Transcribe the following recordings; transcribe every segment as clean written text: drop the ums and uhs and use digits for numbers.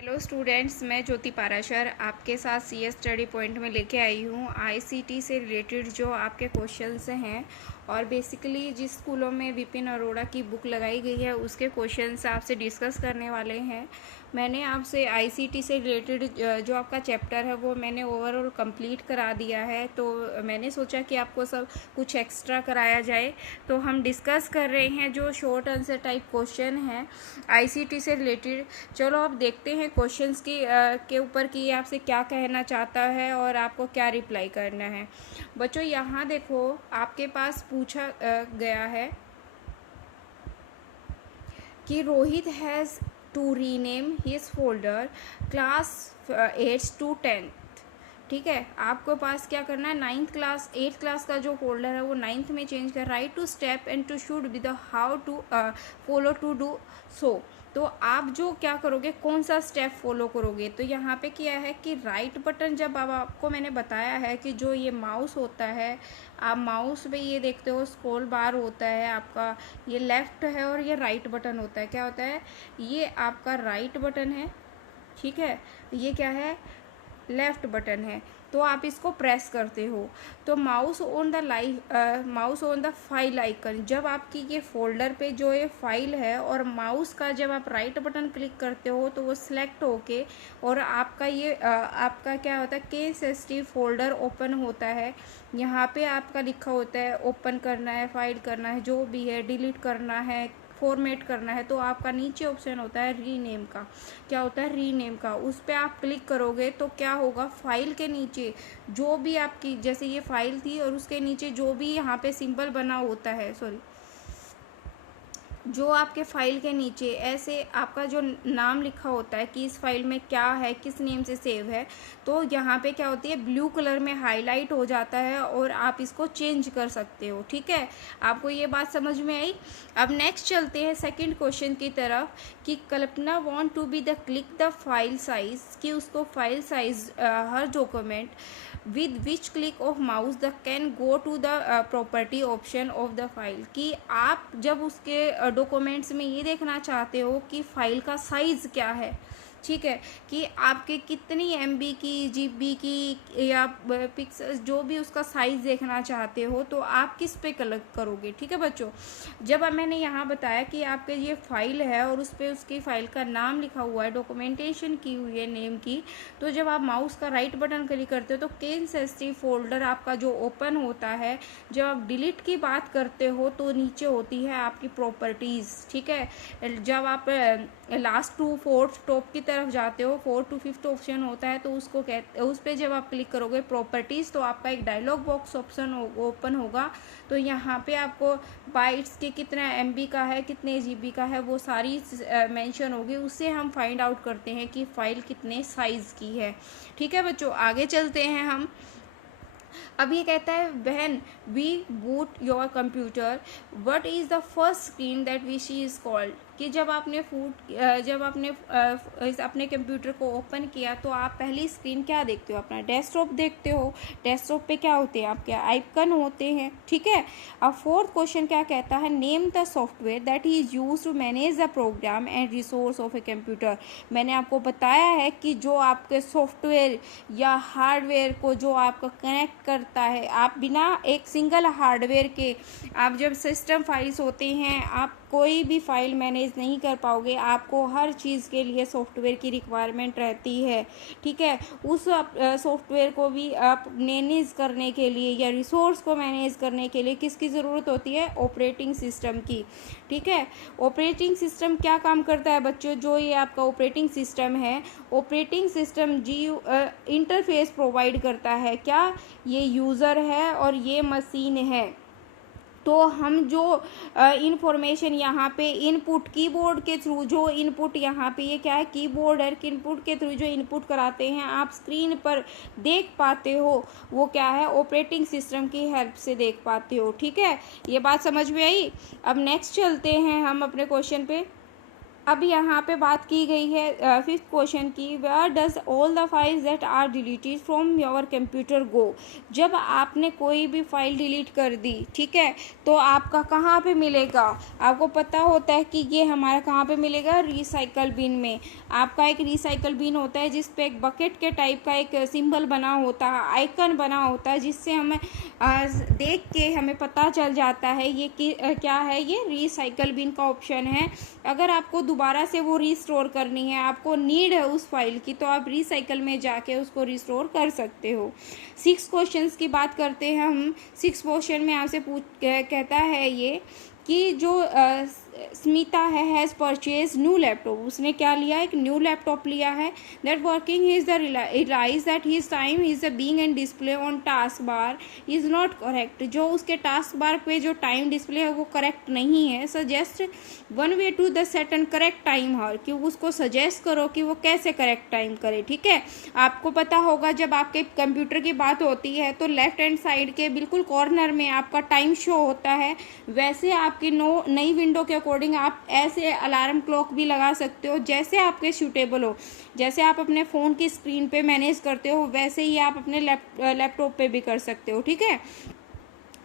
Hello students, मैं ज्योति पाराशर आपके साथ सीएस स्टडी पॉइंट में लेके आई हूँ। आईसीटी से रिलेटेड जो आपके क्वेश्चंस हैं और बेसिकली जिस स्कूलों में विपिन अरोड़ा की बुक लगाई गई है उसके क्वेश्चंस आपसे डिस्कस करने वाले हैं। मैंने आपसे आईसीटी से रिलेटेड जो आपका चैप्टर है वो मैंने ओवरऑल कंप्लीट करा दिया है, तो मैंने सोचा कि आपको सब कुछ एक्स्ट्रा कराया जाए। तो हम डिस्कस कर रहे हैं जो शॉर्ट आंसर टाइप क्वेश्चन है आईसीटी से रिलेटेड। चलो अब देखते हैं क्वेश्चंस के ऊपर कि ये आपसे क्या कहना चाहता है और आपको क्या रिप्लाई करना है। बच्चों यहाँ देखो, आपके पास पूछा गया है कि Rohit has to rename his folder class 8 to 10। ठीक है, आपको पास क्या करना है, 8th क्लास का जो फोल्डर है वो 9th में चेंज कर। Right to step and to should be the how to follow to do so. तो आप जो क्या करोगे, कौन सा स्टेप फॉलो करोगे, तो यहाँ पे क्या है कि राइट बटन, जब अब आपको मैंने बताया है कि जो ये माउस होता है, आप माउस पे ये देखते हो स्क्रॉल बार होता है आपका, ये लेफ्ट है और ये राइट बटन होता है। क्या होता है, ये आपका राइट बटन है, ठीक है, ये क्या है, लेफ्ट बटन है। तो आप इसको प्रेस करते हो तो mouse on the file icon, जब आपकी ये फोल्डर पे जो ये फाइल है और माउस का जब आप राइट बटन क्लिक करते हो तो वो सिलेक्ट होके और आपका ये आपका क्या होता है, KSST फोल्डर ओपन होता है। यहाँ पे आपका लिखा होता है ओपन करना है, फाइल करना है, जो भी है, डिलीट करना है, फॉर्मेट करना है। तो आपका नीचे ऑप्शन होता है रीनेम का, क्या होता है, रीनेम का। उस पर आप क्लिक करोगे तो क्या होगा, फाइल के नीचे जो भी आपकी, जैसे ये फाइल थी और उसके नीचे जो भी यहाँ पे सिंबल बना होता है, जो आपके फाइल के नीचे ऐसे आपका जो नाम लिखा होता है कि इस फाइल में क्या है, किस नेम से सेव है, तो यहाँ पे क्या होती है, ब्लू कलर में हाईलाइट हो जाता है और आप इसको चेंज कर सकते हो। ठीक है, आपको ये बात समझ में आई। अब नेक्स्ट चलते हैं सेकंड क्वेश्चन की तरफ कि Kalpana want to be the click the file size, कि उसको फाइल साइज हर document with which click of mouse the can go to the property option of the file, कि आप जब उसके डॉक्यूमेंट्स में ये देखना चाहते हो कि फाइल का साइज़ क्या है, ठीक है, कि आपके कितनी MB की, GB की या पिक्सल, जो भी उसका साइज़ देखना चाहते हो, तो आप किस पे क्लिक करोगे। ठीक है बच्चों, जब मैंने यहाँ बताया कि आपके ये फाइल है और उस पर उसकी फ़ाइल का नाम लिखा हुआ है, डॉक्यूमेंटेशन की हुई है नेम की, तो जब आप माउस का राइट बटन क्लिक करते हो तो KSST फोल्डर आपका जो ओपन होता है। जब आप डिलीट की बात करते हो तो नीचे होती है आपकी प्रॉपर्टीज़। ठीक है, जब आप लास्ट टू फोर्थ टॉप की तरफ जाते हो, 4th to 5th ऑप्शन होता है, तो उसको उस पर जब आप क्लिक करोगे प्रॉपर्टीज़, तो आपका एक डायलॉग बॉक्स ऑप्शन ओपन होगा। तो यहाँ पे आपको बाइट्स के कितना MB का है, कितने GB का है, वो सारी मेंशन होगी। उससे हम फाइंड आउट करते हैं कि फ़ाइल कितने साइज़ की है। ठीक है बच्चों, आगे चलते हैं हम। अब ये कहता है when we boot your computer what is the first screen that we see is called, कि जब आपने अपने कंप्यूटर को ओपन किया तो आप पहली स्क्रीन क्या देखते हो, अपना डेस्कटॉप देखते हो। डेस्कटॉप पे क्या होते हैं, आपके आइकन होते हैं। ठीक है, अब फोर्थ क्वेश्चन क्या कहता है, name the software that is use to manage the program and resource of a computer. मैंने आपको बताया है कि जो आपके सॉफ्टवेयर या हार्डवेयर को जो आपका कनेक्ट करता है, आप बिना एक सिंगल हार्डवेयर के, आप जब सिस्टम फाइल्स होते हैं, आप कोई भी फाइल मैनेज नहीं कर पाओगे। आपको हर चीज़ के लिए सॉफ्टवेयर की रिक्वायरमेंट रहती है। ठीक है, उस सॉफ्टवेयर को भी आप मैनेज करने के लिए या रिसोर्स को मैनेज करने के लिए किसकी ज़रूरत होती है, ऑपरेटिंग सिस्टम की। ठीक है, ऑपरेटिंग सिस्टम क्या काम करता है बच्चों, जो ये आपका ऑपरेटिंग सिस्टम है, ऑपरेटिंग सिस्टम इंटरफेस प्रोवाइड करता है। क्या, ये यूज़र है और ये मशीन है। तो हम जो इंफॉर्मेशन यहाँ पे इनपुट कीबोर्ड के थ्रू, जो इनपुट यहाँ पे ये क्या है, कीबोर्ड है, इनपुट के थ्रू जो इनपुट कराते हैं आप स्क्रीन पर देख पाते हो, वो क्या है, ऑपरेटिंग सिस्टम की हेल्प से देख पाते हो। ठीक है, ये बात समझ में आई। अब नेक्स्ट चलते हैं हम अपने क्वेश्चन पे। अब यहाँ पे बात की गई है फिफ्थ क्वेश्चन की, where does all the files that are deleted from your computer go. जब आपने कोई भी फाइल डिलीट कर दी, ठीक है, तो आपका कहाँ पे मिलेगा, आपको पता होता है कि ये हमारा कहाँ पे मिलेगा, रिसाइकल बिन में। आपका एक रिसाइकल बिन होता है जिस पे एक बकेट के टाइप का एक सिंबल बना होता है, आइकन बना होता है, जिससे हमें देख के हमें पता चल जाता है ये कि क्या है, ये रिसाइकल बिन का ऑप्शन है। अगर आपको दोबारा से वो रिस्टोर करनी है, आपको नीड है उस फाइल की, तो आप रिसाइकल में जाके उसको रिस्टोर कर सकते हो। 6 क्वेश्चंस की बात करते हैं हम। 6 क्वेश्चन में आपसे कहता है ये कि जो Smita has purchase new laptop, उसने क्या लिया, एक न्यू लैपटॉप लिया है। That working is the realize that his time is the being and display on task bar is not correct. जो उसके टास्क बार पे जो टाइम डिस्प्ले है वो करेक्ट नहीं है। Suggest one way to the set and correct time her, कि उसको सजेस्ट करो कि वो कैसे करेक्ट टाइम करे। ठीक है, आपको पता होगा जब आपके कंप्यूटर की बात होती है तो लेफ्ट हैंड साइड के बिल्कुल कॉर्नर में आपका टाइम शो होता है। वैसे आपकी नई विंडो के अकॉर्डिंग आप ऐसे अलार्म क्लॉक भी लगा सकते हो जैसे आपके सूटेबल हो। जैसे आप अपने फ़ोन की स्क्रीन पे मैनेज करते हो वैसे ही आप अपने लैपटॉप पे भी कर सकते हो। ठीक है,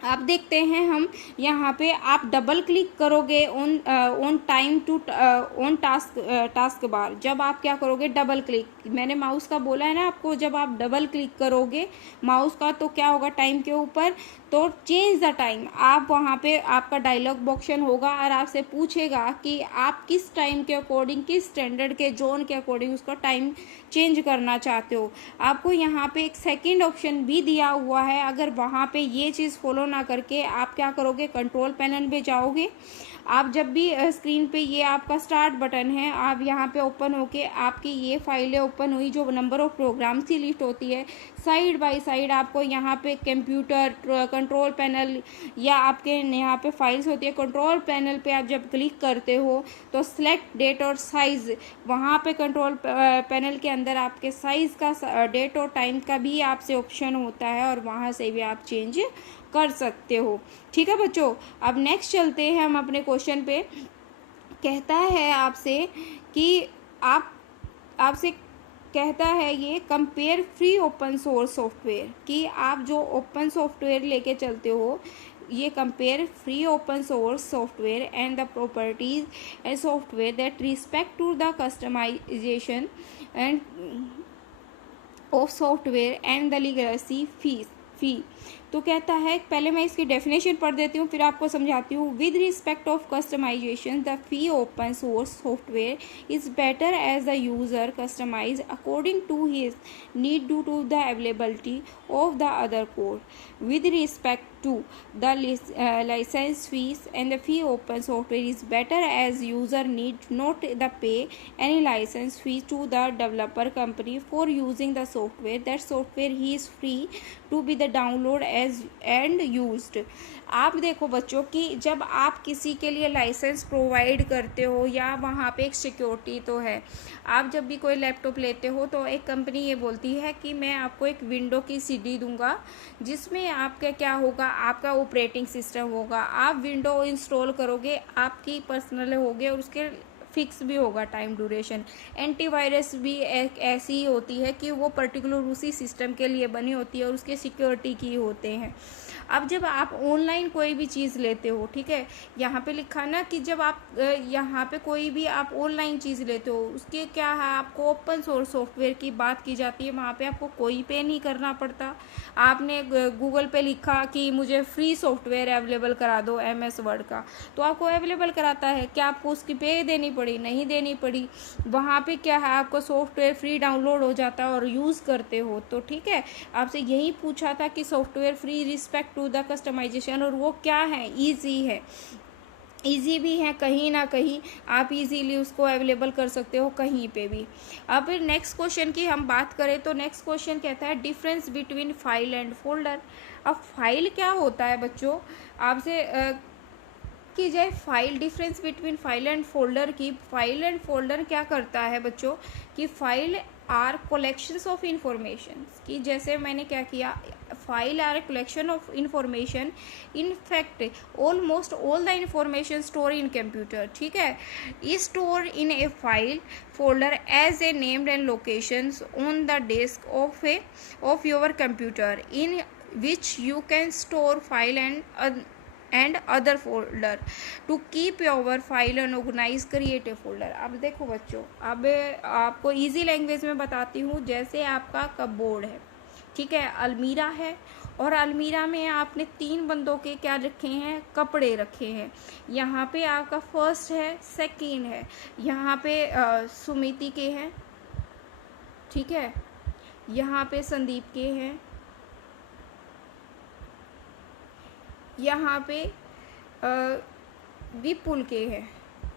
आप देखते हैं हम यहाँ पे आप डबल क्लिक करोगे on time to on task bar. जब आप क्या करोगे, डबल क्लिक, मैंने माउस का बोला है ना आपको, जब आप डबल क्लिक करोगे माउस का तो क्या होगा टाइम के ऊपर, तो चेंज द टाइम। आप वहाँ पे आपका डायलॉग बॉक्सन होगा और आपसे पूछेगा कि आप किस टाइम के अकॉर्डिंग, किस स्टैंडर्ड के जोन के अकॉर्डिंग उसका टाइम चेंज करना चाहते हो। आपको यहाँ पे एक सेकंड ऑप्शन भी दिया हुआ है। अगर वहाँ पे ये चीज़ फॉलो ना करके आप क्या करोगे, कंट्रोल पैनल पे जाओगे। आप जब भी स्क्रीन पे ये आपका स्टार्ट बटन है, आप यहाँ पे ओपन होके आपकी ये फाइलें ओपन हुई जो नंबर ऑफ प्रोग्राम्स की लिस्ट होती है, साइड बाय साइड आपको यहाँ पे कंप्यूटर कंट्रोल पैनल या आपके यहाँ पे फाइल्स होती है। कंट्रोल पैनल पे आप जब क्लिक करते हो तो सिलेक्ट डेट और साइज़, वहाँ पे कंट्रोल पैनल के अंदर आपके साइज़ का डेट और टाइम का भी आपसे ऑप्शन होता है और वहाँ से भी आप चेंज कर सकते हो। ठीक है बच्चों, अब नेक्स्ट चलते हैं हम अपने क्वेश्चन पे। कहता है आपसे कि आपसे कहता है ये compare free open source software, कि आप जो ओपन सॉफ्टवेयर लेके चलते हो, ये compare free open source software and the properties and software that respect to the customization and of software and the legacy fee. तो कहता है, पहले मैं इसकी डेफिनेशन पढ़ देती हूँ फिर आपको समझाती हूँ। With respect of customization the free open source software is better as the user customize according to his need due to the availability of the other code। With respect to the license fees and the fee open software is better as user need not the pay any license fees to the developer company for using the software। That software he is free to be the download as and used। आप देखो बच्चों कि जब आप किसी के लिए licence provide करते हो या वहाँ पे एक सिक्योरिटी तो है, आप जब भी कोई लैपटॉप लेते हो तो एक कंपनी ये बोलती है कि मैं आपको एक विंडो की सीडी दूंगा जिसमें आपका क्या होगा, आपका ऑपरेटिंग सिस्टम होगा। आप विंडो इंस्टॉल करोगे, आपकी पर्सनल होगी और उसके फिक्स भी होगा टाइम ड्यूरेशन। एंटीवायरस भी एक ऐसी ही होती है कि वो पर्टिकुलर उसी सिस्टम के लिए बनी होती है और उसके सिक्योरिटी की होते हैं। अब जब आप ऑनलाइन कोई भी चीज़ लेते हो, ठीक है, यहाँ पे लिखा ना कि जब आप यहाँ पे कोई भी आप ऑनलाइन चीज़ लेते हो उसके क्या है, आपको ओपन सोर्स सॉफ्टवेयर की बात की जाती है। वहाँ पे आपको कोई पे नहीं करना पड़ता। आपने गूगल पे लिखा कि मुझे फ्री सॉफ्टवेयर अवेलेबल करा दो MS वर्ड का, तो आपको अवेलेबल कराता है। क्या आपको उसकी पे देनी पड़ी? नहीं देनी पड़ी। वहाँ पे क्या है, आपको सॉफ्टवेयर फ्री डाउनलोड हो जाता है और यूज़ करते हो। तो ठीक है, आपसे यही पूछा था कि software free respect to the customization, और वो क्या है, ईजी है। ईजी भी है, कहीं ना कहीं आप इजीली उसको अवेलेबल कर सकते हो कहीं पे भी। अब नेक्स्ट क्वेश्चन की हम बात करें तो नेक्स्ट क्वेश्चन कहता है difference between file and folder. अब फाइल क्या होता है बच्चों, आपसे की जाए file, difference between file and folder की, फाइल एंड फोल्डर क्या करता है बच्चों कि file are collections of information, कि जैसे मैंने क्या किया, file are collection of information, in fact almost all the information store in computer, ठीक है, is store in a file folder as a named and locations on the disk of your computer in which you can store file and other folder to keep your file and organize, create a folder। अब देखो बच्चों, अब आपको easy language में बताती हूँ। जैसे आपका कपबोर्ड है, ठीक है, अलमीरा है, और अलमीरा में आपने 3 बंदों के क्या रखे हैं, कपड़े रखे हैं। यहाँ पे आपका फर्स्ट है, सेकंड है, यहाँ पे सुमिति के हैं, ठीक है, यहाँ पे संदीप के हैं, यहाँ पे विपुल के हैं।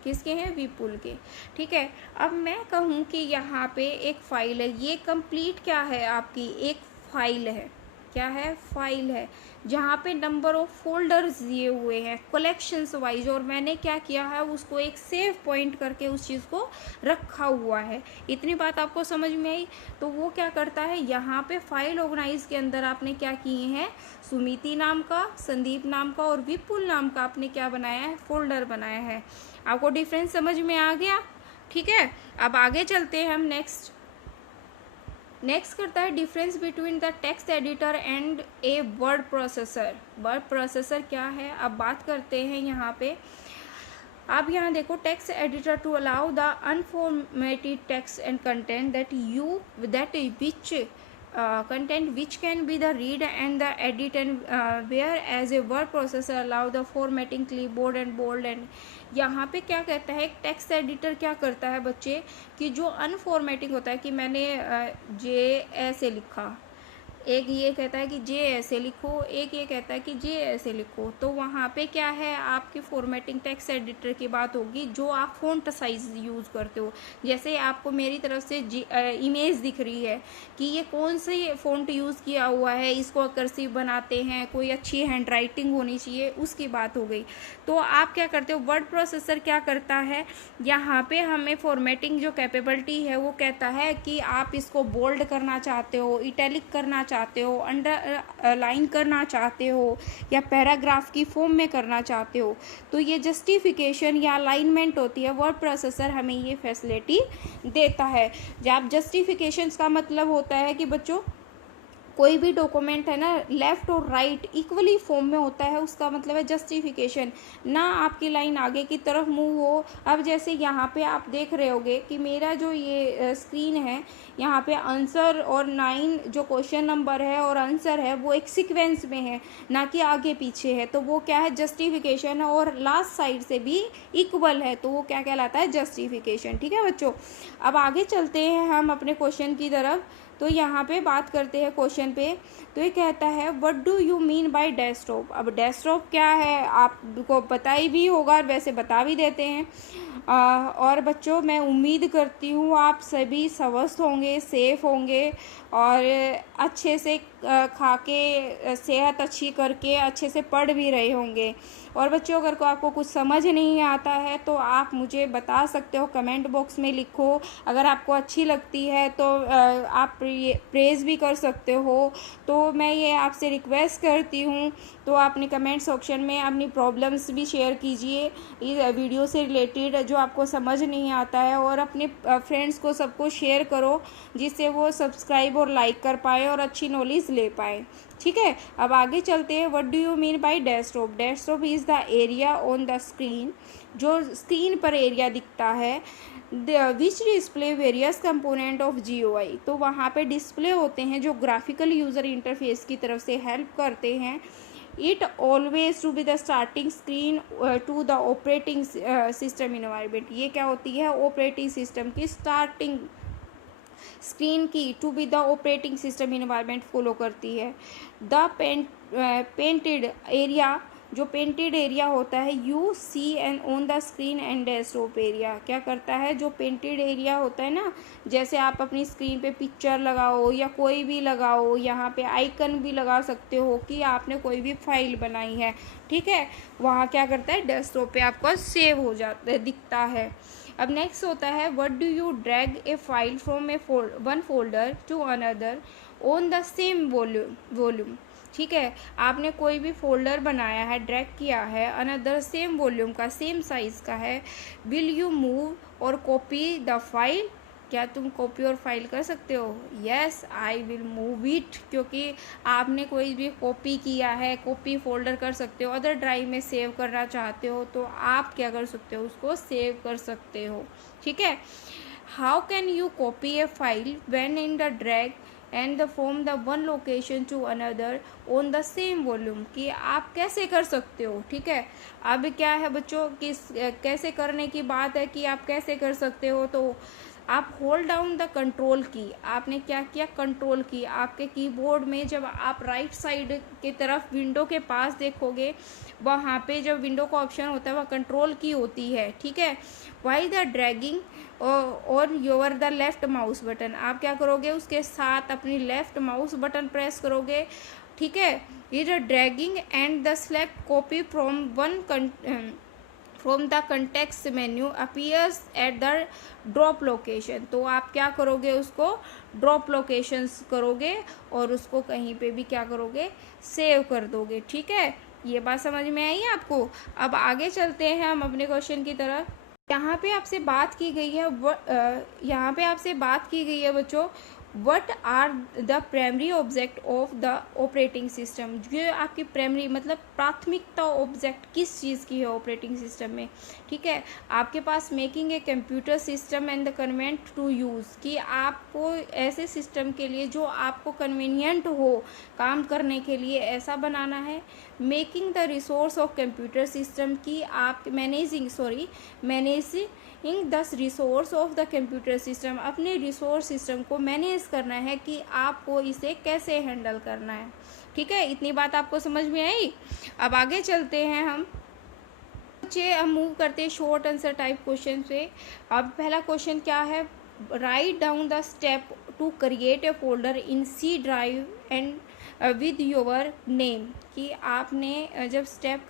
किसके हैं, विपुल के, ठीक है। अब मैं कहूँ कि यहाँ पे एक फाइल है, ये कंप्लीट क्या है, आपकी एक फाइल है, क्या है, फाइल है, जहाँ पे नंबर ऑफ फोल्डर्स दिए हुए हैं कलेक्शंस वाइज, और मैंने क्या किया है, उसको एक सेव पॉइंट करके उस चीज़ को रखा हुआ है। इतनी बात आपको समझ में आई। तो वो क्या करता है, यहाँ पे फाइल ऑर्गेनाइज के अंदर आपने क्या किए हैं, सुमिति नाम का, संदीप नाम का और विपुल नाम का आपने क्या बनाया है, फोल्डर बनाया है। आपको डिफरेंस समझ में आ गया, ठीक है। अब आगे चलते हैं हम नेक्स्ट करता है difference between the text editor and a word processor. Word processor क्या है, अब बात करते हैं यहाँ पे। आप यहाँ देखो, text editor to allow the unformatted text and content that which content which can be the read and the edit and whereas a word processor allow the formatting, clipboard and bold and यहाँ पे क्या कहता है, एक text editor क्या करता है बच्चे कि जो अनफॉर्मेटिंग होता है, कि मैंने जे ऐसे लिखा, एक ये कहता है कि जे ऐसे लिखो, एक ये कहता है कि जे ऐसे लिखो, तो वहाँ पे क्या है, आपकी फॉर्मेटिंग टेक्स्ट एडिटर की बात होगी, जो आप फ़ॉन्ट साइज़ यूज़ करते हो। जैसे आपको मेरी तरफ से इमेज दिख रही है कि ये कौन सी फ़ॉन्ट यूज़ किया हुआ है, इसको कर्सिव बनाते हैं, कोई अच्छी हैंड राइटिंग होनी चाहिए, उसकी बात हो गई। तो आप क्या करते हो, वर्ड प्रोसेसर क्या करता है, यहाँ पे हमें फॉर्मेटिंग जो कैपेबिलिटी है वो कहता है कि आप इसको बोल्ड करना चाहते हो, इटैलिक करना चाहते हो, अंडर लाइन करना चाहते हो, या पैराग्राफ की फॉर्म में करना चाहते हो, तो ये जस्टिफिकेशन या अलाइनमेंट होती है, वर्ड प्रोसेसर हमें ये फैसिलिटी देता है। जब जस्टिफिकेशंस का मतलब होता है कि बच्चों कोई भी डॉक्यूमेंट है ना, लेफ्ट और राइट इक्वली फॉर्म में होता है, उसका मतलब है जस्टिफिकेशन, ना आपकी लाइन आगे की तरफ मूव हो। अब जैसे यहाँ पे आप देख रहे होगे कि मेरा जो ये स्क्रीन है, यहाँ पे आंसर और 9 जो क्वेश्चन नंबर है और आंसर है वो एक सीक्वेंस में है, ना कि आगे पीछे है, तो वो क्या है, जस्टिफिकेशन है, और लास्ट साइड से भी इक्वल है, तो वो क्या कहलाता है, जस्टिफिकेशन। ठीक है बच्चों, अब आगे चलते हैं हम अपने क्वेश्चन की तरफ। तो यहाँ पे बात करते हैं क्वेश्चन पे। तो ये कहता है what do you mean bye desktop. अब डेस्कटॉप क्या है आपको पता ही भी होगा, वैसे बता भी देते हैं। और बच्चों मैं उम्मीद करती हूँ आप सभी स्वस्थ होंगे, सेफ होंगे, और अच्छे से खा के सेहत अच्छी करके अच्छे से पढ़ भी रहे होंगे। और बच्चों अगर आपको कुछ समझ नहीं आता है तो आप मुझे बता सकते हो, कमेंट बॉक्स में लिखो। अगर आपको अच्छी लगती है तो आप प्रेज़ भी कर सकते हो। तो मैं ये आपसे रिक्वेस्ट करती हूँ, तो आपने कमेंट सेक्शन में अपनी प्रॉब्लम्स भी शेयर कीजिए इस वीडियो से रिलेटेड, जो आपको समझ नहीं आता है, और अपने फ्रेंड्स को सबको शेयर करो, जिससे वो सब्सक्राइब और लाइक कर पाए और अच्छी नॉलेज ले पाए। ठीक है, अब आगे चलते हैं। What do you mean bye desktop. Desktop is the area on the screen, जो स्क्रीन पर एरिया दिखता है, विच display various component of GUI। तो वहाँ पे डिस्प्ले होते हैं जो ग्राफिकल यूज़र इंटरफेस की तरफ से हेल्प करते हैं। It always to be the starting screen to the operating system environment. ये क्या होती है, ऑपरेटिंग सिस्टम की स्टार्टिंग स्क्रीन की to be the operating system environment follow करती है। द पेंटेड एरिया जो पेंटेड एरिया होता है you see and on the screen and desktop area, क्या करता है जो पेंटेड एरिया होता है ना, जैसे आप अपनी स्क्रीन पे पिक्चर लगाओ या कोई भी लगाओ, यहाँ पे आइकन भी लगा सकते हो कि आपने कोई भी फाइल बनाई है, ठीक है, वहाँ क्या करता है डेस्कटॉप पे आपको सेव हो जाता है, दिखता है। अब नेक्स्ट होता है what do you drag a file from a one folder to another on the same volume, ठीक है, आपने कोई भी फोल्डर बनाया है, ड्रैग किया है, अनदर सेम वॉल्यूम का, सेम साइज का है, विल यू मूव और कॉपी द फाइल, क्या तुम कॉपी और फाइल कर सकते हो? Yes I will move it, क्योंकि आपने कोई भी कॉपी किया है, कॉपी फोल्डर कर सकते हो, अदर ड्राइव में सेव करना चाहते हो तो आप क्या कर सकते हो, उसको सेव कर सकते हो, ठीक है। How can you copy a file when in the drag and from the one location to another on the same volume, कि आप कैसे कर सकते हो, ठीक है। अब क्या है बच्चों, किस कैसे करने की बात है कि आप कैसे कर सकते हो, तो आप होल्ड डाउन द कंट्रोल की, आपने क्या किया, कंट्रोल की, आपके कीबोर्ड में जब आप राइट साइड की तरफ विंडो के पास देखोगे, वहाँ पे जब विंडो का ऑप्शन होता है वह कंट्रोल की होती है, ठीक है। वाई द ड्रैगिंग और your the left mouse button, आप क्या करोगे, उसके साथ अपनी लेफ्ट माउस बटन प्रेस करोगे, ठीक है। ये जो dragging and the select copy from the context menu appears at the drop location, तो आप क्या करोगे, उसको ड्रॉप लोकेशंस करोगे और उसको कहीं पे भी क्या करोगे, सेव कर दोगे, ठीक है। ये बात समझ में आई है आपको? अब आगे चलते हैं हम अपने क्वेश्चन की तरफ। यहाँ पे आपसे बात की गई है बच्चों, what are the primary object of the operating system, जो आपकी प्राइमरी मतलब प्राथमिकता ऑब्जेक्ट किस चीज़ की है ऑपरेटिंग सिस्टम में, ठीक है। आपके पास making a computer system and the convent to use, कि आपको ऐसे सिस्टम के लिए जो आपको कन्वीनियंट हो काम करने के लिए ऐसा बनाना है। Making the resource of computer system, की आप managing the resource of the computer system, अपने रिसोर्स सिस्टम को मैनेज करना है कि आपको इसे कैसे हैंडल करना है, ठीक है। इतनी बात आपको समझ में आई? अब आगे चलते हैं हम मूव करते हैं शॉर्ट आंसर टाइप क्वेश्चन पे। अब पहला क्वेश्चन क्या है, write down the step to create a folder in C drive and with your name, कि आपने जब स्टेप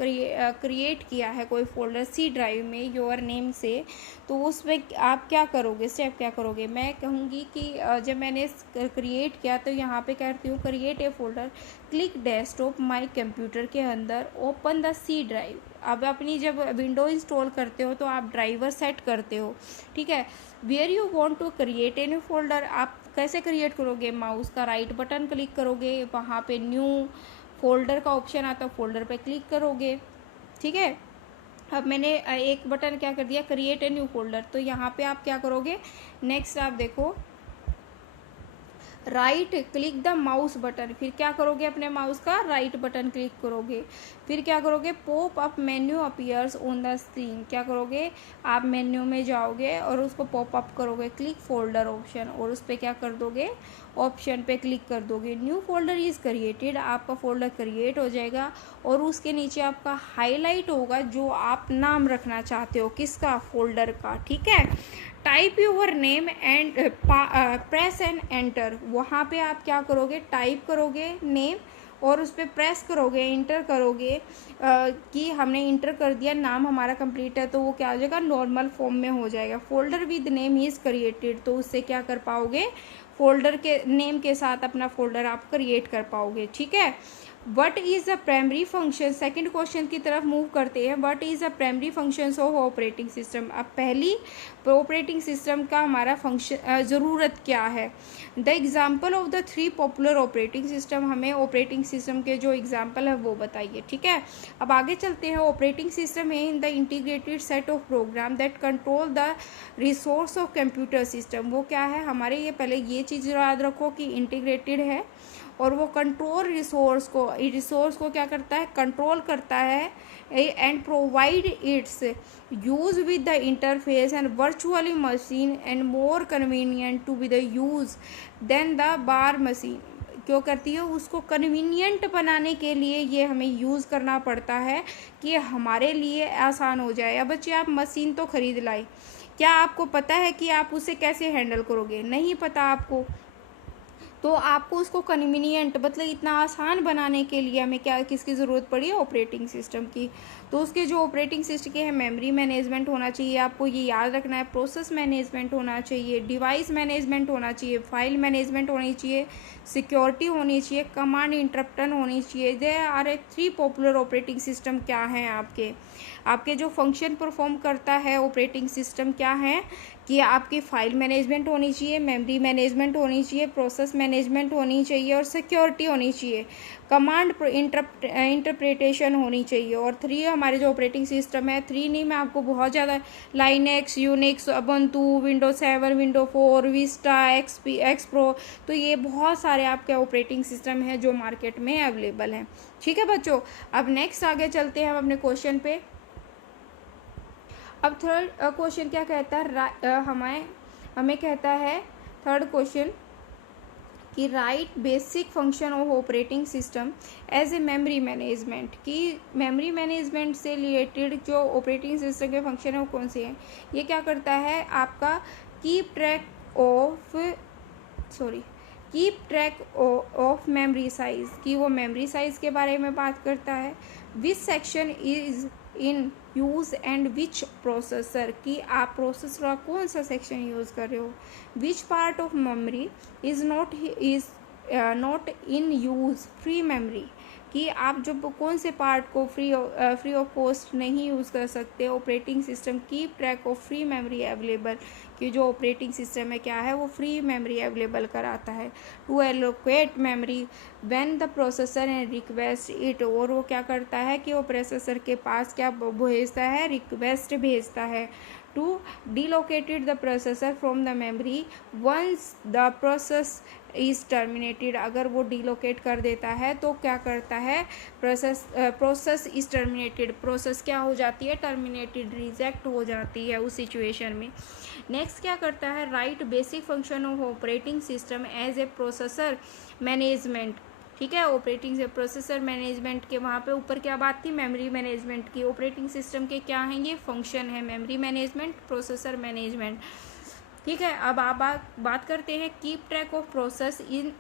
क्रिएट किया है कोई फोल्डर सी ड्राइव में योर नेम से, तो उसमें आप क्या करोगे, स्टेप क्या करोगे। मैं कहूँगी कि जब मैंने क्रिएट किया तो यहाँ पे कहती हूँ create a folder, click desktop my computer के अंदर, ओपन द सी ड्राइव। अब अपनी जब विंडो इंस्टॉल करते हो तो आप ड्राइवर सेट करते हो, ठीक है। Where you want to create a new folder, आप कैसे क्रिएट करोगे, माउस का राइट बटन क्लिक करोगे, वहाँ पे न्यू फोल्डर का ऑप्शन आता है, फोल्डर पे क्लिक करोगे, ठीक है। अब मैंने एक बटन क्या कर दिया, क्रिएट ए न्यू फोल्डर, तो यहाँ पे आप क्या करोगे, नेक्स्ट आप देखो right click the mouse button, फिर क्या करोगे, अपने माउस का राइट बटन क्लिक करोगे, फिर क्या करोगे, pop up menu appears on the screen, क्या करोगे, आप मेन्यू में जाओगे और उसको पॉप अप करोगे, क्लिक फोल्डर ऑप्शन, और उस पर क्या कर दोगे, ऑप्शन पे क्लिक कर दोगे, न्यू फोल्डर इज क्रिएटेड, आपका फोल्डर क्रिएट हो जाएगा और उसके नीचे आपका हाईलाइट होगा जो आप नाम रखना चाहते हो, किसका, फोल्डर का, ठीक है। Type your name and press and enter, वहाँ पे आप क्या करोगे, टाइप करोगे नेम और उस पर प्रेस करोगे, इंटर करोगे, कि हमने इंटर कर दिया, नाम हमारा कंप्लीट है, तो वो क्या हो जाएगा, नॉर्मल फॉर्म में हो जाएगा। Folder with name is created, तो उससे क्या कर पाओगे, फोल्डर के नेम के साथ अपना फोल्डर आप क्रिएट कर पाओगे, ठीक है। What is the primary function, second question की तरफ मूव करते हैं। What is the primary functions of operating system, अब पहली ऑपरेटिंग सिस्टम का हमारा फंक्शन ज़रूरत क्या है। The example of the 3 popular operating system, हमें ऑपरेटिंग सिस्टम के जो एग्जाम्पल है वो बताइए, ठीक है। अब आगे चलते हैं। ऑपरेटिंग सिस्टम है in the integrated set of program that control the resource of computer system, वो क्या है हमारे, ये पहले ये चीज़ याद रखो कि इंटीग्रेटेड है और वो कंट्रोल रिसोर्स को क्या करता है, कंट्रोल करता है, and provide its use with the interface and virtually machine and more convenient to be the use than the bare machine, क्यों करती है, उसको कन्वीनियंट बनाने के लिए ये हमें यूज़ करना पड़ता है कि हमारे लिए आसान हो जाए। अब बच्चे आप मशीन तो ख़रीद लाए, क्या आपको पता है कि आप उसे कैसे हैंडल करोगे? नहीं पता आपको। तो आपको उसको कन्वीनियंट मतलब इतना आसान बनाने के लिए हमें क्या किसकी ज़रूरत पड़ी? ऑपरेटिंग सिस्टम की। तो उसके जो ऑपरेटिंग सिस्टम के है, मेमोरी मैनेजमेंट होना चाहिए, आपको ये याद रखना है, प्रोसेस मैनेजमेंट होना चाहिए, डिवाइस मैनेजमेंट होना चाहिए, फाइल मैनेजमेंट होनी चाहिए, सिक्योरिटी होनी चाहिए, कमांड इंटरप्टन होनी चाहिए। There are a 3 popular operating system क्या हैं आपके जो फंक्शन परफॉर्म करता है ऑपरेटिंग सिस्टम क्या है कि आपकी फाइल मैनेजमेंट होनी चाहिए, मेमोरी मैनेजमेंट होनी चाहिए, प्रोसेस मैनेजमेंट होनी चाहिए और सिक्योरिटी होनी चाहिए, कमांड इंटरप्रिटेशन होनी चाहिए। और 3 हमारे जो ऑपरेटिंग सिस्टम है, 3 नहीं, मैं आपको बहुत ज़्यादा Linux, Unix, ubuntu, Windows 7, Window 4, Vista, XP, एक्सप्रो, तो ये बहुत सारे आपके ऑपरेटिंग सिस्टम हैं जो मार्केट में अवेलेबल हैं। ठीक है बच्चों, अब नेक्स्ट आगे चलते हैं हम अपने क्वेश्चन पे। अब थर्ड क्वेश्चन क्या कहता है, हमें कहता है थर्ड क्वेश्चन कि write basic function of operating system as a memory management, कि मेमोरी मैनेजमेंट से रिलेटेड जो ऑपरेटिंग सिस्टम के फंक्शन है वो कौन से हैं। ये क्या करता है, आपका keep track of memory size, कि वो मेमोरी साइज के बारे में बात करता है। Which section is in use and which processor, कि आप प्रोसेसर का कौन सा सेक्शन यूज़ कर रहे हो। Which part of memory is not in use free memory, कि आप जब कौन से पार्ट को फ्री ऑफ कॉस्ट नहीं यूज़ कर सकते। Operating system keep track of free memory available, कि जो ऑपरेटिंग सिस्टम है क्या है, वो फ्री मेमोरी अवेलेबल कराता है। To allocate memory when the processor and request it, और वो क्या करता है कि वो प्रोसेसर के पास क्या भेजता है, रिक्वेस्ट भेजता है। To deallocated the processor from the memory once the process is terminated, अगर वो डिलोकेट कर देता है तो क्या करता है, प्रोसेस इज टर्मिनेटेड, प्रोसेस क्या हो जाती है, टर्मिनेटेड, रिजेक्ट हो जाती है उस सिचुएशन में। नेक्स्ट क्या करता है, write basic function of operating system as a processor management. ठीक है, ऑपरेटिंग से प्रोसेसर मैनेजमेंट के वहाँ पे ऊपर क्या बात थी, मेमोरी मैनेजमेंट की। ऑपरेटिंग सिस्टम के क्या हैं, ये फंक्शन है, मेमोरी मैनेजमेंट, प्रोसेसर मैनेजमेंट। ठीक है, अब आप बात करते हैं keep track of process in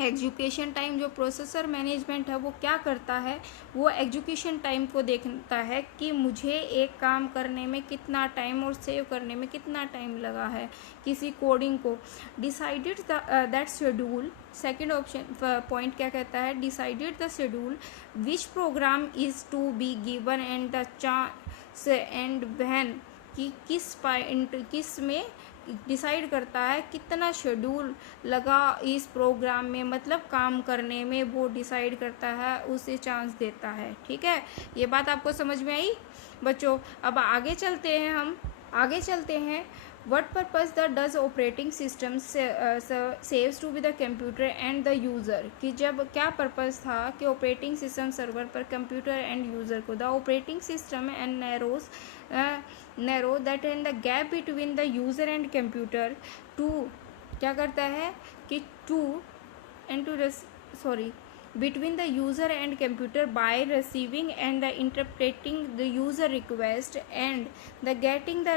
execution time. जो प्रोसेसर मैनेजमेंट है वो क्या करता है, वो एग्जीक्यूशन टाइम को देखता है कि मुझे एक काम करने में कितना टाइम और सेव करने में कितना टाइम लगा है किसी कोडिंग को। Decided that schedule, second option point क्या कहता है, decided the schedule which program is to be given and the chance and when, कि किस में डिसाइड करता है कितना शेड्यूल लगा इस प्रोग्राम में, मतलब काम करने में वो डिसाइड करता है, उसे चांस देता है। ठीक है, ये बात आपको समझ में आई बच्चों। अब आगे चलते हैं what purpose does operating system saves to be the computer and the user, कि जब क्या पर्पस था कि ऑपरेटिंग सिस्टम सर्वर पर कंप्यूटर एंड यूज़र को, the operating system and narrow that and the gap between the user and computer to, क्या करता है कि between the user and computer by receiving and the interpreting the user request and the getting the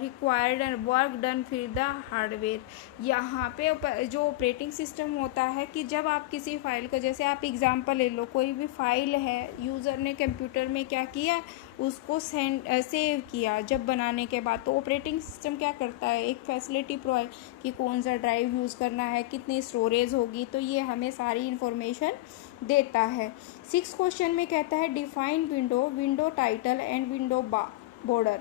required and work done for the hardware। यहाँ पे जो operating system होता है कि जब आप किसी फाइल को, जैसे आप एग्जांपल ले लो, कोई भी फाइल है, यूज़र ने कंप्यूटर में क्या किया, उसको सेव किया जब बनाने के बाद, तो ऑपरेटिंग सिस्टम क्या करता है, एक फैसिलिटी प्रोवाइड कि कौन सा ड्राइव यूज़ करना है, कितनी स्टोरेज होगी, तो ये हमें सारी इन्फॉर्मेशन देता है। 6 क्वेश्चन में कहता है define window title and window border.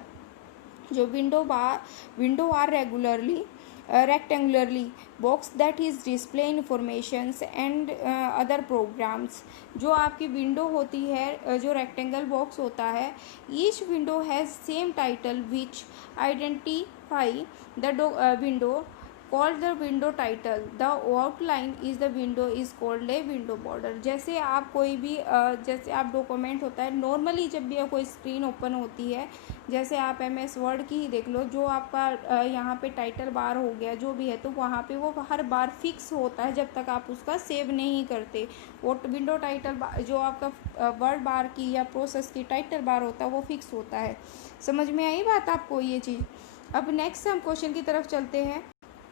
जो window are rectangularly box that is display informations and other programs। जो आपकी विंडो होती है, जो रेक्टेंगल बॉक्स होता है, each window has same title which identify the window called the window title, the outline is the window is called a window border. जैसे आप कोई भी जैसे आप डॉक्यूमेंट होता है नॉर्मली जब भी कोई स्क्रीन ओपन होती है, जैसे आप MS वर्ड की ही देख लो, जो आपका यहाँ पे टाइटल बार हो गया जो भी है, तो वहाँ पे वो हर बार फिक्स होता है जब तक आप उसका सेव नहीं करते। वो विंडो टाइटल जो आपका वर्ड बार की या प्रोसेस की टाइटल बार होता है वो फिक्स होता है। समझ में आई बात आपको ये चीज़। अब नेक्स्ट हम क्वेश्चन की तरफ चलते हैं।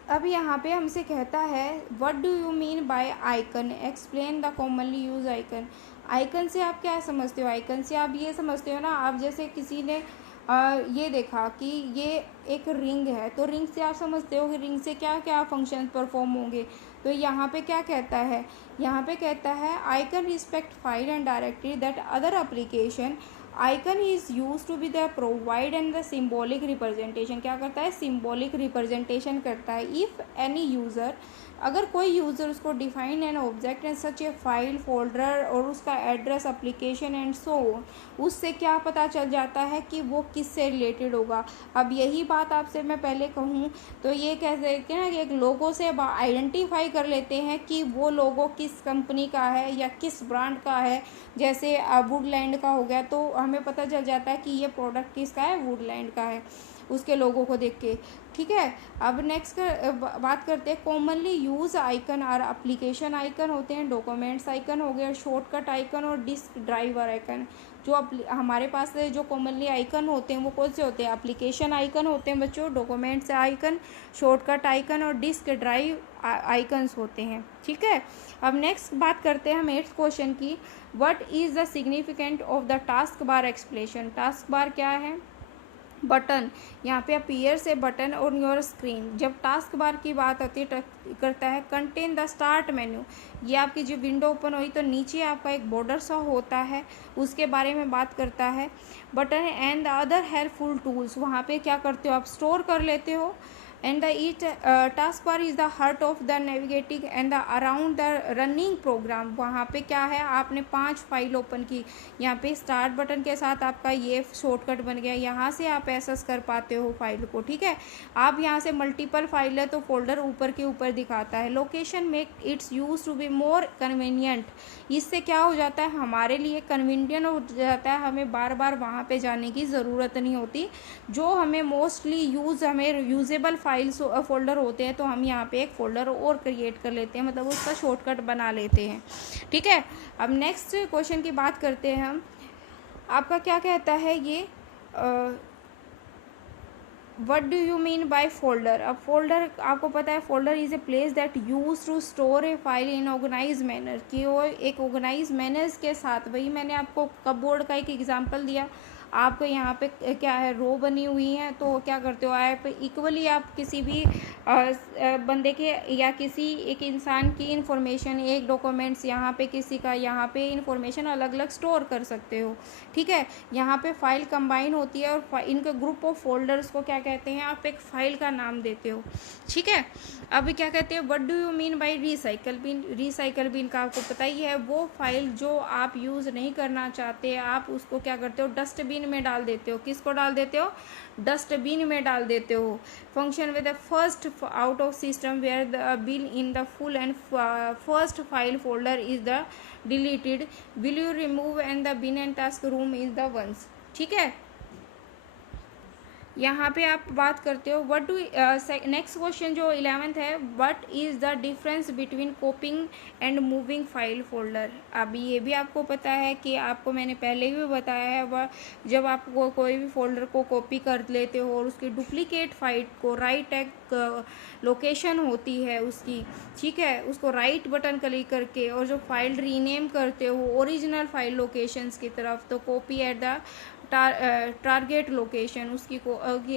अब यहाँ पे हमसे कहता है what do you mean bye icon, explain the commonly use icon. Icon से आप क्या समझते हो? आइकन से आप ये समझते हो ना, आप जैसे किसी ने ये देखा कि ये एक रिंग है, तो रिंग से आप समझते हो कि रिंग से क्या क्या फंक्शन परफॉर्म होंगे। तो यहाँ पे क्या कहता है, यहाँ पे कहता है icon respect file and directory that other application. Icon is use to be the provide and the symbolic representation. क्या करता है? सिम्बॉलिक रिप्रेजेंटेशन करता है। इफ़ एनी यूज़र, अगर कोई यूज़र उसको define an object and such A file folder और उसका एड्रेस एप्लीकेशन एंड सो, उससे क्या पता चल जाता है कि वो किससे रिलेटेड होगा। अब यही बात आपसे मैं पहले कहूँ तो ये कह सकते हैं ना कि एक लोगो से आइडेंटिफाई कर लेते हैं कि वो लोगो किस कंपनी का है या किस ब्रांड का है। जैसे वुडलैंड का हो गया तो हमें पता चल जाता है कि ये प्रोडक्ट किसका है, वुडलैंड का है, उसके लोगों को देख के। ठीक है, अब नेक्स्ट बात करते हैं कॉमनली यूज आइकन और एप्लीकेशन आइकन होते हैं, डॉक्यूमेंट्स आइकन हो गया, शॉर्टकट आइकन और डिस्क ड्राइवर आइकन। जो हमारे पास जो कॉमनली आइकन होते हैं वो कौन से होते हैं? एप्लीकेशन आइकन होते हैं बच्चों, डॉक्यूमेंट्स आइकन, शॉर्टकट आइकन और डिस्क ड्राइव आइकन्स होते हैं। ठीक है, अब नेक्स्ट बात करते हैं हम 8th क्वेश्चन की। What is the significant of the task bar explanation. Task bar क्या है? बटन, यहाँ पे appears A button on your screen. जब टास्क बार की बात आती है करता है कंटेन द स्टार्ट मेन्यू। ये आपकी जो विंडो ओपन हुई तो नीचे आपका एक बॉर्डर सा होता है, उसके बारे में बात करता है। Button and the other helpful tools, वहाँ पे क्या करते हो आप? स्टोर कर लेते हो। And the each task bar is the heart of the navigating and the around the running program. वहाँ पे क्या है, आपने 5 फाइल ओपन की, यहाँ पे स्टार्ट बटन के साथ आपका ये शॉर्टकट बन गया, यहाँ से आप एक्सेस कर पाते हो फाइल को। ठीक है, आप यहाँ से मल्टीपल फाइल है तो फोल्डर ऊपर के ऊपर दिखाता है। Location make its use to be more convenient. इससे क्या हो जाता है, हमारे लिए कन्वीनियंट हो जाता है, हमें बार बार वहाँ पे जाने की ज़रूरत नहीं होती। जो हमें मोस्टली हमें यूजेबल फाइल्स फोल्डर होते हैं तो हम यहाँ पे एक फ़ोल्डर और क्रिएट कर लेते हैं, मतलब उसका शॉर्टकट बना लेते हैं। ठीक है, अब नेक्स्ट क्वेश्चन की बात करते हैं हम। आपका क्या कहता है ये what do you mean by folder. अब फोल्डर आपको पता है, folder is a place that use to store a file in organize manner, कि वो एक ऑर्गेनाइज मैनर्स के साथ। वही मैंने आपको कपबोर्ड का एक एग्जांपल दिया। आपको यहाँ पे क्या है, रो बनी हुई है, तो क्या करते हो आप इक्वली आप किसी भी बंदे के या किसी एक इंसान की इंफॉर्मेशन, एक डॉक्यूमेंट्स यहाँ पे किसी का, यहाँ पे इंफॉर्मेशन अलग अलग स्टोर कर सकते हो। ठीक है, यहाँ पे फाइल कंबाइन होती है और इनके ग्रुप ऑफ फोल्डर्स को क्या कहते हैं, आप एक फाइल का नाम देते हो। ठीक है, अब क्या कहते हैं what do you mean by recycle bin. Recycle bin का आपको पता ही है, वो फाइल जो आप यूज़ नहीं करना चाहते आप उसको क्या करते हो, डस्टबिन में डाल देते हो। किसको डाल देते हो? डस्टबिन में डाल देते हो। Function with the first out of system where the bin in the full and first file folder is the deleted, will you remove and the bin and task room is the once. ठीक है, यहाँ पे आप बात करते हो what do. Next question जो 11th है, what is the difference between कॉपिंग and moving file folder. अब ये भी आपको पता है कि आपको मैंने पहले भी बताया है, वह जब आप कोई भी फोल्डर को कॉपी कर लेते हो और उसकी डुप्लीकेट फाइल को राइट एक लोकेशन होती है उसकी, ठीक है, उसको राइट बटन क्लिक करके और जो फाइल रीनेम करते हो ओरिजिनल फाइल लोकेशंस की तरफ, तो copy at the target location, उसकी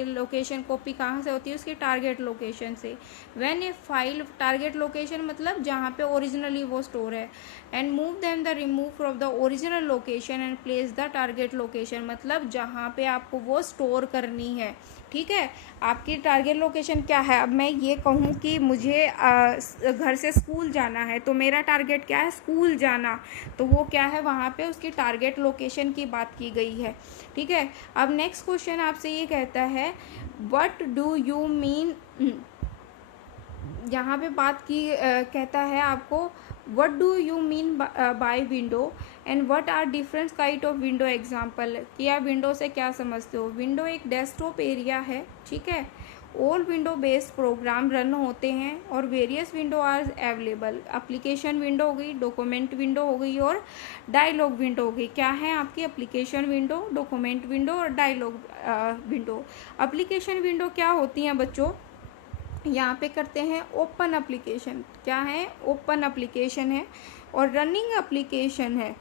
लोकेशन कॉपी कहाँ से होती है, उसकी टारगेट लोकेशन से। When A file target location मतलब जहाँ पे ओरिजिनली वो स्टोर है, and move them the remove from the original location and place the target location, मतलब जहाँ पे आपको वो स्टोर करनी है। ठीक है, आपकी टारगेट लोकेशन क्या है। अब मैं ये कहूँ कि मुझे घर से स्कूल जाना है, तो मेरा टारगेट क्या है, स्कूल जाना, तो वो क्या है, वहाँ पे उसकी टारगेट लोकेशन की बात की गई है। ठीक है, अब नेक्स्ट क्वेश्चन आपसे ये कहता है व्हाट डू यू मीन यहाँ पे बात की कहता है आपको what do you mean by window and what are different kind of window example, कि आप विंडो से क्या समझते हो। विंडो एक डेस्कटॉप एरिया है, ठीक है। All window based program run होते हैं और various window are available. Application window हो गई, डॉक्यूमेंट विंडो हो गई और डायलॉग विंडो हो गई। क्या है आपकी एप्लीकेशन विंडो, डॉक्यूमेंट विंडो और डायलॉग विंडो। एप्लीकेशन विंडो क्या होती हैं बच्चों, यहाँ पे करते हैं ओपन एप्लीकेशन। क्या है, ओपन एप्लीकेशन है। और रनिंग एप्लीकेशन है,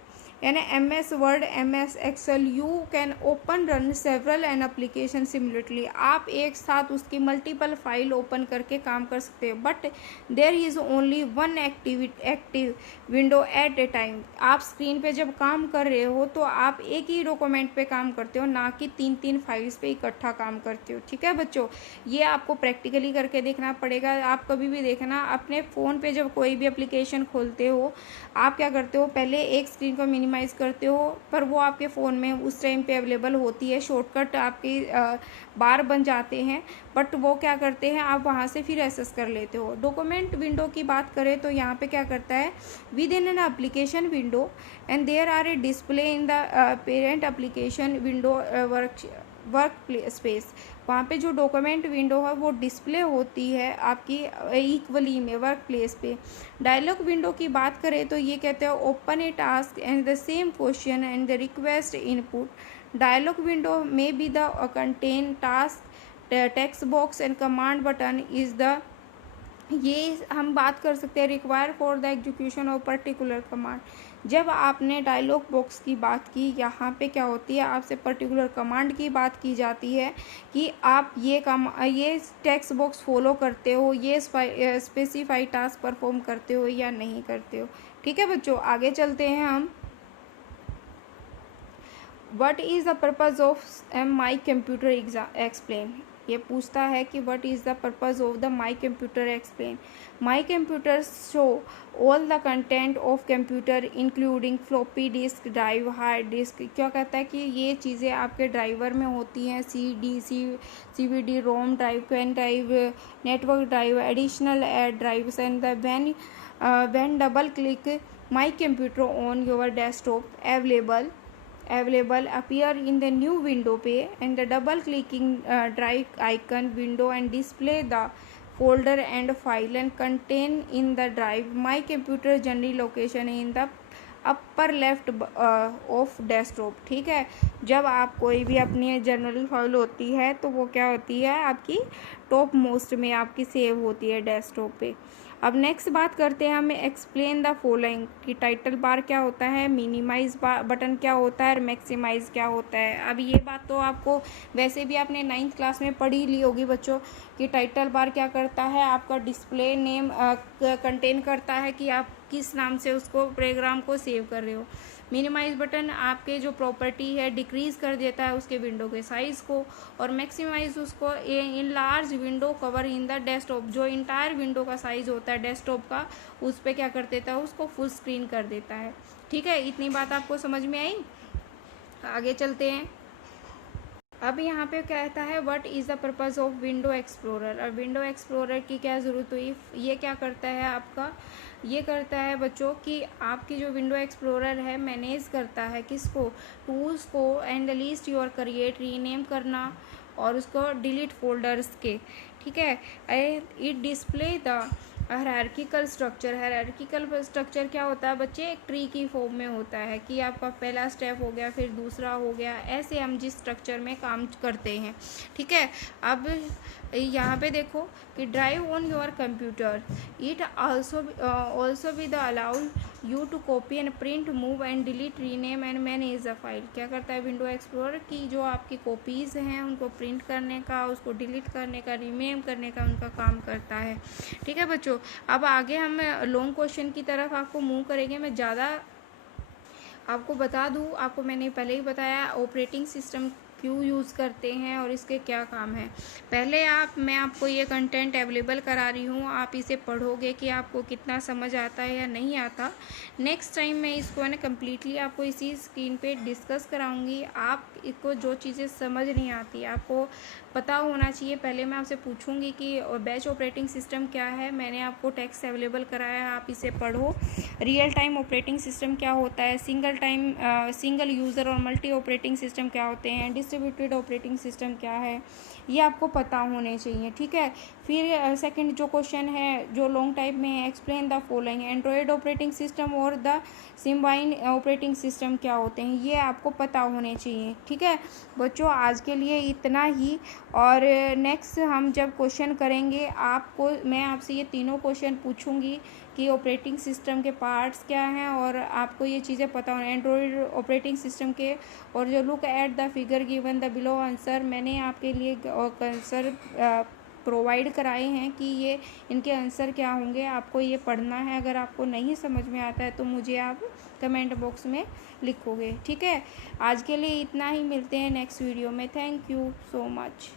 यानी MS word, MS excel, you can open run several an application simultaneously. आप एक साथ उसकी मल्टीपल फाइल ओपन करके काम कर सकते हो, but there is only one active window at a time. आप स्क्रीन पे जब काम कर रहे हो तो आप एक ही डॉक्यूमेंट पे काम करते हो, ना कि 3 फाइल्स पे इकट्ठा काम करते हो, ठीक है बच्चों। ये आपको प्रैक्टिकली करके देखना पड़ेगा। आप कभी भी देखना, अपने फ़ोन पे जब कोई भी एप्लीकेशन खोलते हो, आप क्या करते हो, पहले एक स्क्रीन को मिनिमाइज़ करते हो, पर वो आपके फ़ोन में उस टाइम पे अवेलेबल होती है, शॉर्टकट आपके बार बन जाते हैं, बट वो क्या करते हैं, आप वहाँ से फिर एक्सेस कर लेते हो। डॉक्यूमेंट विंडो की बात करें तो यहाँ पे क्या करता है, within an application window and there are a display in the parent application window work space. वहाँ पे जो डॉक्यूमेंट विंडो है वो डिस्प्ले होती है आपकी इक्वली में वर्क प्लेस पे। डायलॉग विंडो की बात करें तो ये कहते हैं open a task and the same question and the request input. Dialog window में be the contain task text box and command button is the, ये हम बात कर सकते हैं require for the execution of particular command. जब आपने dialogue box की बात की, यहाँ पे क्या होती है, आपसे पर्टिकुलर कमांड की बात की जाती है कि आप ये टेक्स्ट बॉक्स फॉलो करते हो, ये स्पेसिफाई टास्क परफॉर्म करते हो या नहीं करते हो, ठीक है बच्चों। आगे चलते हैं हम। What is the purpose of my computer explain. ये पूछता है कि what is the purpose of the my computer explain. My computer show all the content of computer including floppy disk, drive, hard disk. क्या कहता है कि ये चीज़ें आपके ड्राइवर में होती हैं, CVD, ROM drive, pen drive, network drive, additional add drives and the when double click my computer on your desktop available appear in the new window pane and the double clicking drive icon window and display the folder and file and contain in the drive. My computer generally location in the upper left of desktop, ठीक है। जब आप कोई भी अपनी journal file होती है तो वो क्या होती है, आपकी टॉप मोस्ट में आपकी सेव होती है डेस्कटॉप पे। अब नेक्स्ट बात करते हैं हम एक्सप्लेन द फॉलोइंग, कि टाइटल बार क्या होता है, मिनिमाइज बटन क्या होता है और मैक्सिमाइज क्या होता है। अब ये बात तो आपको वैसे भी आपने 9th क्लास में पढ़ी ली होगी बच्चों, कि टाइटल बार क्या करता है, आपका डिस्प्ले नेम कंटेन करता है कि आप किस नाम से उसको प्रोग्राम को सेव कर रहे हो। मिनिमाइज बटन आपके जो प्रॉपर्टी है डिक्रीज़ कर देता है उसके विंडो के साइज़ को, और मैक्सिमाइज उसको in large window cover in the desktop, जो इंटायर विंडो का साइज़ होता है डेस्कटॉप का, उस पर क्या कर देता है, उसको फुल स्क्रीन कर देता है, ठीक है। इतनी बात आपको समझ में आई। आगे चलते हैं। अब यहाँ पे कहता है what is the purpose of window explorer. और विंडो एक्सप्लोरर की क्या ज़रूरत हुई, ये क्या करता है आपका, ये करता है बच्चों कि आपकी जो विंडो एक्सप्लोरर है मैनेज करता है किसको, टूल्स को, and list your create, rename करना और उसको डिलीट फोल्डर्स के, ठीक है। It display the hierarchical structure. Hierarchical structure क्या होता है बच्चे, एक ट्री की फॉर्म में होता है कि आपका पहला स्टेप हो गया, फिर दूसरा हो गया, ऐसे हम जिस स्ट्रक्चर में काम करते हैं, ठीक है। अब यहाँ पे देखो कि drive on your computer, it also भी the allow you to copy and print, move and delete, rename and manage the file. क्या करता है विंडो एक्सप्लोरर की जो आपकी कॉपीज़ हैं उनको प्रिंट करने का, उसको डिलीट करने का, रीनेम करने का उनका काम करता है, ठीक है बच्चों। अब आगे हम लॉन्ग क्वेश्चन की तरफ आपको मूव करेंगे। मैं ज़्यादा आपको बता दूँ, आपको मैंने पहले ही बताया ऑपरेटिंग सिस्टम क्यों यूज़ करते हैं और इसके क्या काम है। पहले मैं आपको ये कंटेंट अवेलेबल करा रही हूँ, आप इसे पढ़ोगे कि आपको कितना समझ आता है या नहीं आता। नेक्स्ट टाइम मैं इसको है ना कम्प्लीटली आपको इसी स्क्रीन पे डिस्कस कराऊंगी। आप इसको जो चीज़ें समझ नहीं आती आपको पता होना चाहिए। पहले मैं आपसे पूछूंगी कि बैच ऑपरेटिंग सिस्टम क्या है, मैंने आपको टेक्स्ट अवेलेबल कराया है, आप इसे पढ़ो। रियल टाइम ऑपरेटिंग सिस्टम क्या होता है, सिंगल यूज़र और मल्टी ऑपरेटिंग सिस्टम क्या होते हैं, डिस्ट्रीब्यूटेड ऑपरेटिंग सिस्टम क्या है, ये आपको पता होने चाहिए, ठीक है। फिर सेकंड जो क्वेश्चन है जो लॉन्ग टाइप में है, explain the following, Android operating system और द सिम्बाइन ऑपरेटिंग सिस्टम क्या होते हैं, ये आपको पता होने चाहिए, ठीक है। बच्चों आज के लिए इतना ही, और नेक्स्ट हम जब क्वेश्चन करेंगे मैं आपसे ये तीनों क्वेश्चन पूछूंगी कि ऑपरेटिंग सिस्टम के पार्ट्स क्या हैं और आपको ये चीज़ें पता हों एंड्रॉयड ऑपरेटिंग सिस्टम के। और जो look at the figure given the below answer, मैंने आपके लिए आंसर प्रोवाइड कराए हैं कि ये इनके आंसर क्या होंगे, आपको ये पढ़ना है। अगर आपको नहीं समझ में आता है तो मुझे आप कमेंट बॉक्स में लिखोगे, ठीक है। आज के लिए इतना ही, मिलते हैं नेक्स्ट वीडियो में। Thank you so much.